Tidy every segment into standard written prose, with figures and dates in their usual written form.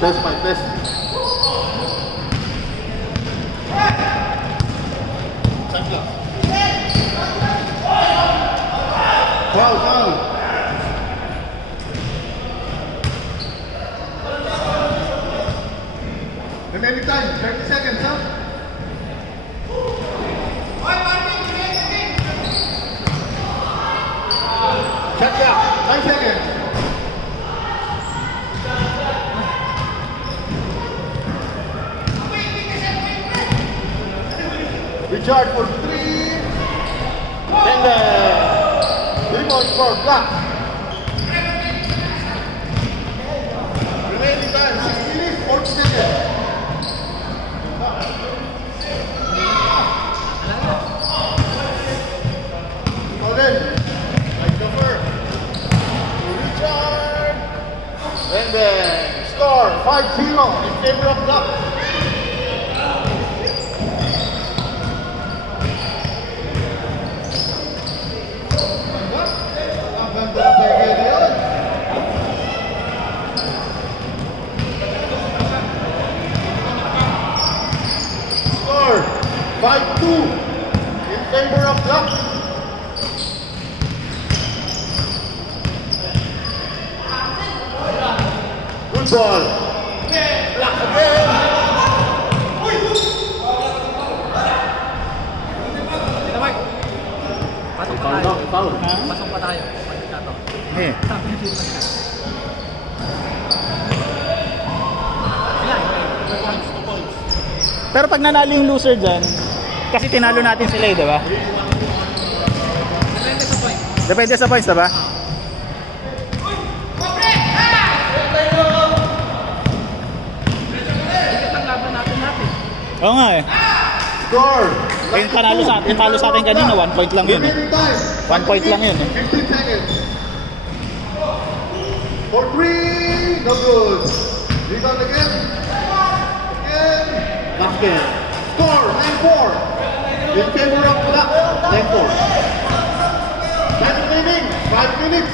Test, Mike, test. Foul, foul. Remaining time, 30 seconds, huh? Check out, 9 seconds. Recharge for 3. And 3 points for Black. Remaining time, 6 minutes, 40 seconds. And then score 5-0 in favor of Black. Score 5-2 in favor of Black. Good ball. Black again. Pasok pa tayo. Pasok pa tayo. Pero pag nanalo yung loser dyan, kasi tinalo natin sila eh, diba? Depende sa points. Depende sa points, diba? Oo nga eh. Score. Yung talo sa atin kanina, 1 point lang yun. 1 point lang yun. 15 seconds. For 3. No good. Rebound again. Again. Basket. Score. 9-4. In favor of Black. 9-4. Time remaining. 5 minutes.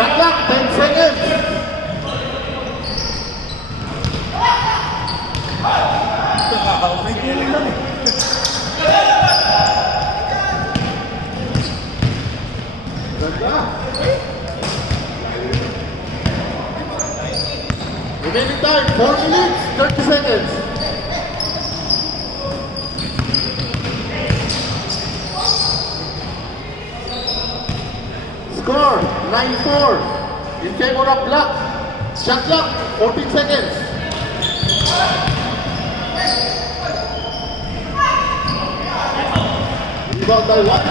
Shot clock, 10 seconds. Remaining time, 4 minutes, 30 seconds. Score 9-4 in favor of Black. Shot clock 14 seconds. Rebound by one.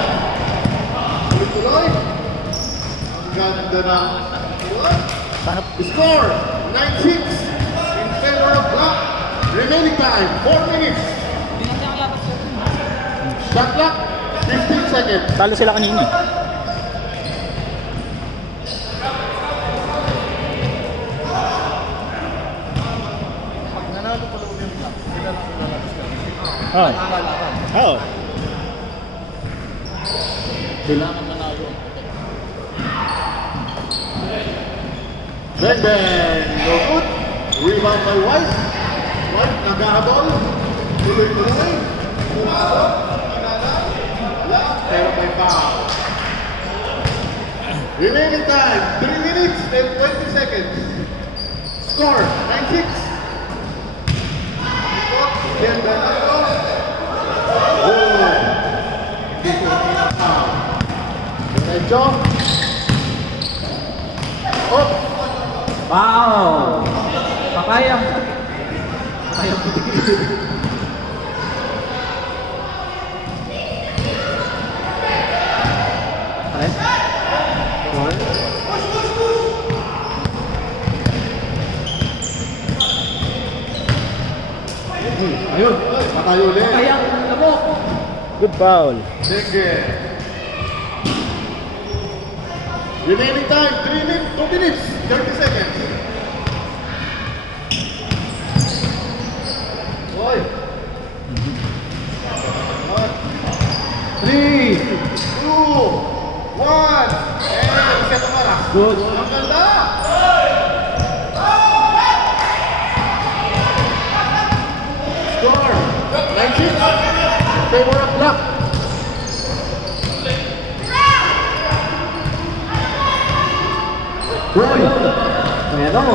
Tuloy-tuloy. Ang ganda na. Score 9-6 in favor of Black. Remaining time 4 minutes. Shot clock 15 seconds. Talo sila kanina. Oh. Oh. Kailangan manalo. Then, no good. Rebound by White. White, naghahabol. Tuloy-tuloy. Pumasok. Wala, pero may foul. Remaining time, 3 minutes and 20 seconds. Score, 9-6. Ganda na ito. Dito na foul. Diretso. Oh! Wow! Papayang. Papayang puti-puti. Ayun, patayo ulit. Papayang, labo. Good foul. Sige. Remaining time, 2 minutes, 30 seconds. Boy. 3, 2, Good. Ang ganda! Score! 19. Favor of block. Uy! Meron mo.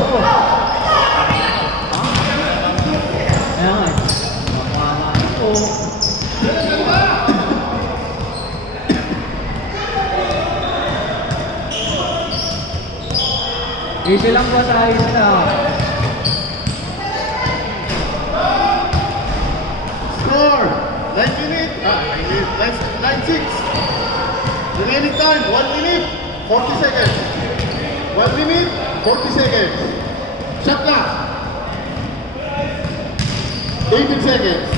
Ayan nga. Makamaan ko. Easy lang po sa ayos na. Score! 9 minutes. 9-6. Remaining time, 1 minute, 40 seconds. 1 minute, 40 seconds. Shot clock. 18 seconds.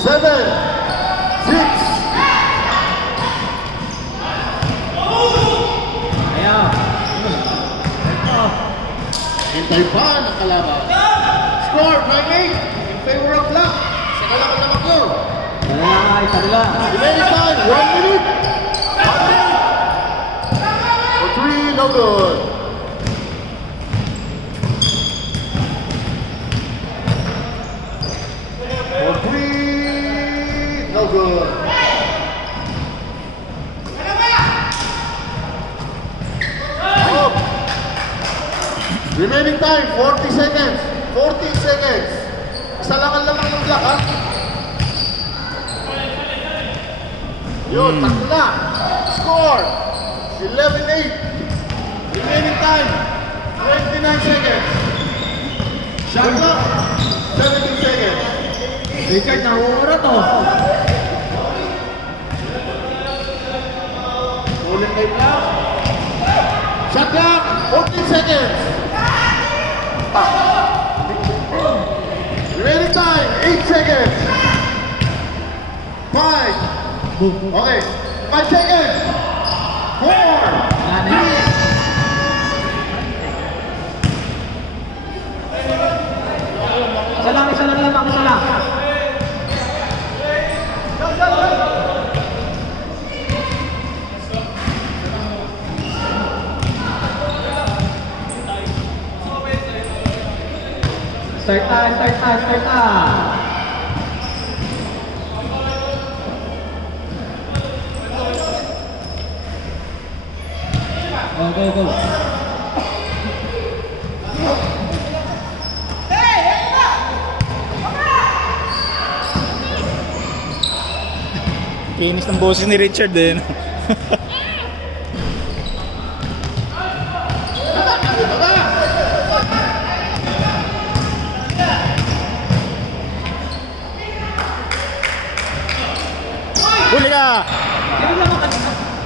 Seven, 6. Ayan. Hintay pa ng kalaban. Score, 9-8. In favor of black. Sa kalaban na mag-go. Isa nila. Remaining time, 1 minute. 1 minute. For 3, no good. For 3, no good. Oh. Remaining time, 40 seconds. 40 seconds. Isa lang ang lamang ng black, ha? Yun, tatlo na. Score, 11-8. Remaining time, 29 seconds. Shot clock, 17 seconds. Richard, nahuura to. Ulit kay black. Shot clock, 14 seconds. Remaining time, 8 seconds. 5. Okay, 5 seconds. 4. 3. Isa lang lamang, isa lang. Start na. Go. Kinis ng boses ni Richard din. Huli ka!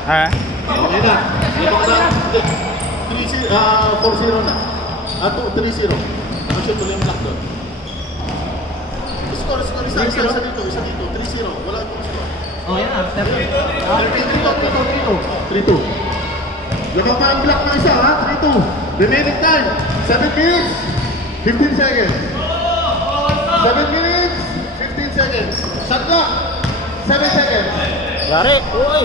Ha? Okay na. Ibang na. 4-0 na. 3-0. Nakashoot tuloy yung block doon. Score. Isa dito. 3-0. Wala itong score. Oh, yan. Step. 3-2. Lakang pa ang block ng isa, ha? 3-2. Remaining time, 7 minutes, 15 seconds. 7 minutes, 15 seconds. Shot clock, 7 seconds. Yari! Uy!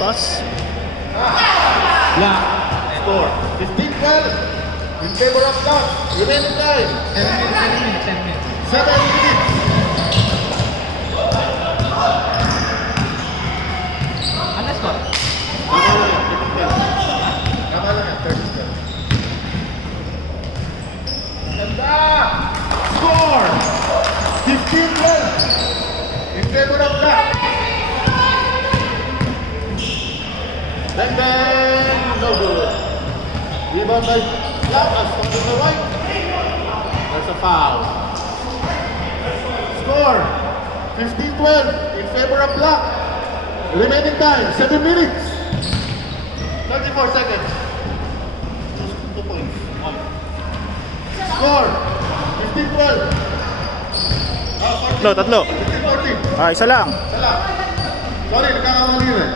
Pass. Black. Score. 15-12. In favor of black. Remaining time. 10 minutes. 7 minutes. Ano score? Tama lang yan. 30. Ganda! Score. 15-12. In favor of black. Bang! No good. Rebound by Black as on the right. That's a foul. Score 15-12 in favor of Black. Remaining time 7 minutes. 34 seconds. 2 points. Score 15-12. Tatlo. 15-14. Ah, isa lang. Isa lang. Sorry, nagkakamali rin.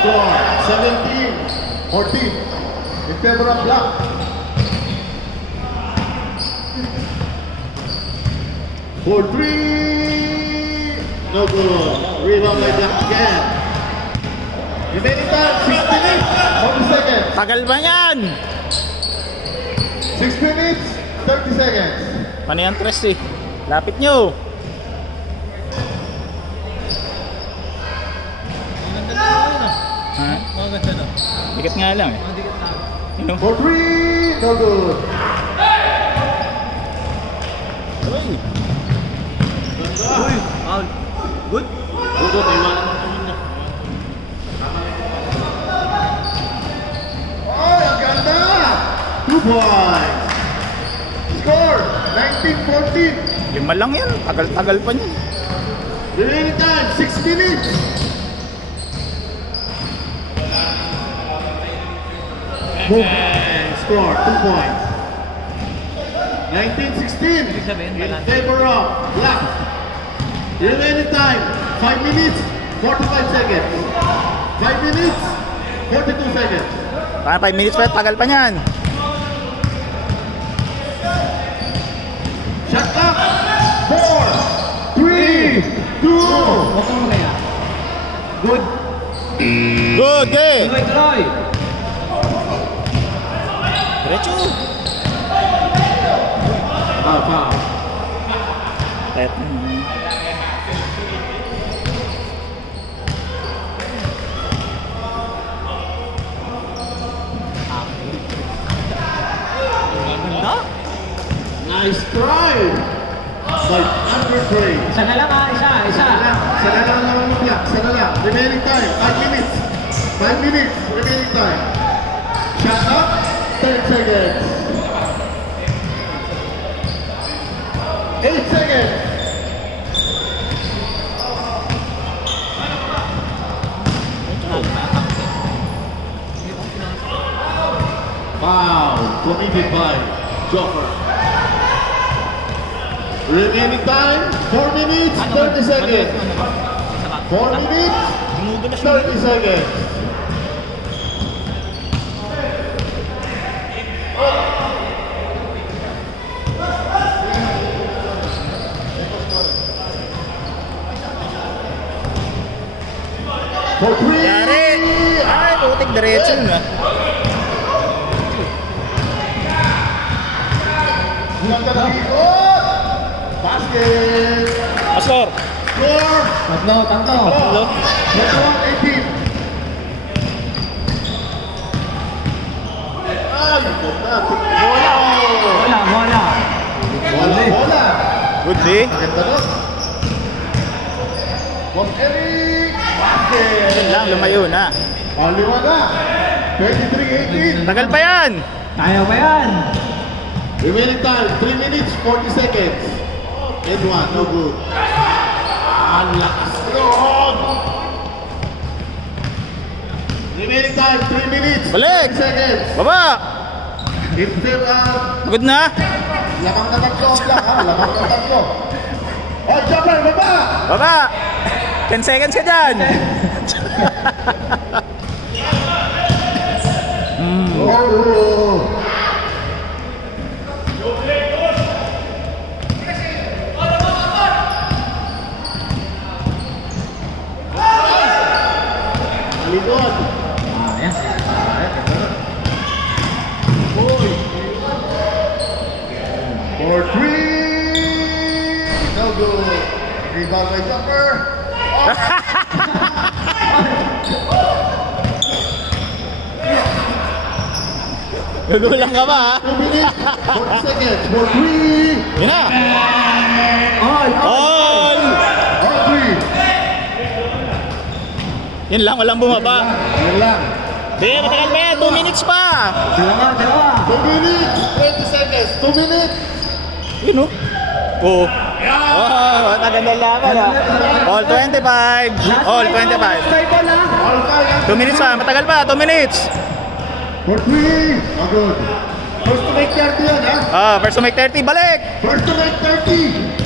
Score 17-14 in favor of Black. For 3, no good. Rebound by Black again. Remaining time 6 minutes 40 seconds. Tagal ba yan? 6 minutes 30 seconds. Ano yan, Tres eh? Lapit nyo. Ha? Dikit nga lang eh. Ano? For 3, no good. Uy! Uy, foul. Good. Good, iwanan mo naman na. Ay, ang ganda! 2 points. Score 19-14. 5 lang yan. Tagal-tagal pa niyan. Remaining time 6 minutes. And score 2 points. 19-16 in favor of Black. Remaining time 5 minutes 45 seconds. 5 minutes 42 seconds. Para 5 minutes pa, tagal pa niyan. Shot clock 4, 3, 2. Huwag kang magaya. Good. Good eh! Tuloy, tuloy. Diretso! Foul. Kahit Ganda. Nice try by Andrew Gray. Isa na lang isa. Sana lang naman mo Black. Sana lang. Remaining time 5 minutes. 5 minutes remaining time. Shot up 10 seconds. 8 seconds. Foul committed by Joker. Remaining time 4 minutes 30 seconds. 4 minutes 30 seconds. For 3. Yari! Ay, putik diretso yun ah. Bulang ka na ikot. Basket. Pastor! Score. Tangko. Hello? Network 18. Ay, ganda. Wala. Bola. Good eh? Ganda doon. Boss Eric. Basket. Yun lang, lumayo na. Aliwa na. 23-18. Tagal pa yan! Kaya ba yan? Remaining time 3 minutes 40 seconds. And 1, no good. Ang lakas yun. Remaining time 3 minutes Balik! 30 seconds. Baba! It's still Good na? lamang na tatlo ang Black, ha? Lamang na tatlo. Oh, Joker, baba! Baba! 10 seconds ka dyan! Oh! Likod. Ayan. Boy. For 3. No good. Rebound by Joker. Gugulang ka ba ha? 2 minutes, 40 seconds. For 3. Yun na! All. All! For 3. Yun lang, walang bumaba. Yun lang. Di, matagal pa yan. 2 minutes pa! Dalawa. 2 minutes, 20 seconds. 2 minutes. Yun oh. Oo. Oh, magandang laban ah. All 25. All 25. All 5. 2 minutes pa, matagal pa, 2 minutes. For 3. Oh, good. First to make 30 yan, ha? First to make 30, balik! First to make 30.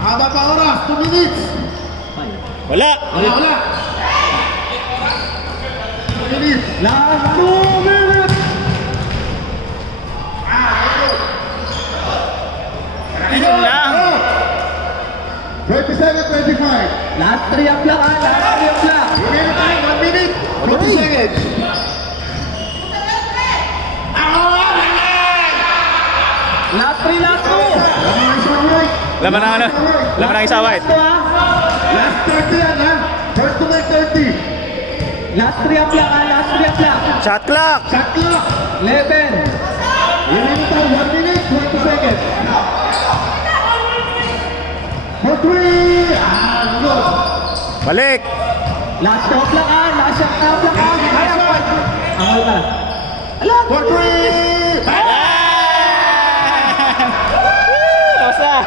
Haba pa oras, 2 minutes. Wala! Wala. 2 minutes. Last 2 minutes. Yun lang! 27, 25. Last 3 o'clock ha. Last 3 o'clock. Remaining time, 1 minute, 40 seconds. Last 3, last 2. Laman ng ano? Laman ng isa white. Last 30 yan, ha? First to make 30. Last 3 o'clock ha. Last 3 o'clock. Shot clock! Shot clock. 11. Remaining time, 1 minute, 20 seconds. For 3. Good. Balik! Last 2 o'clock ha. Last shot na o'clock ha. Angal ka. For 3. Tapos na!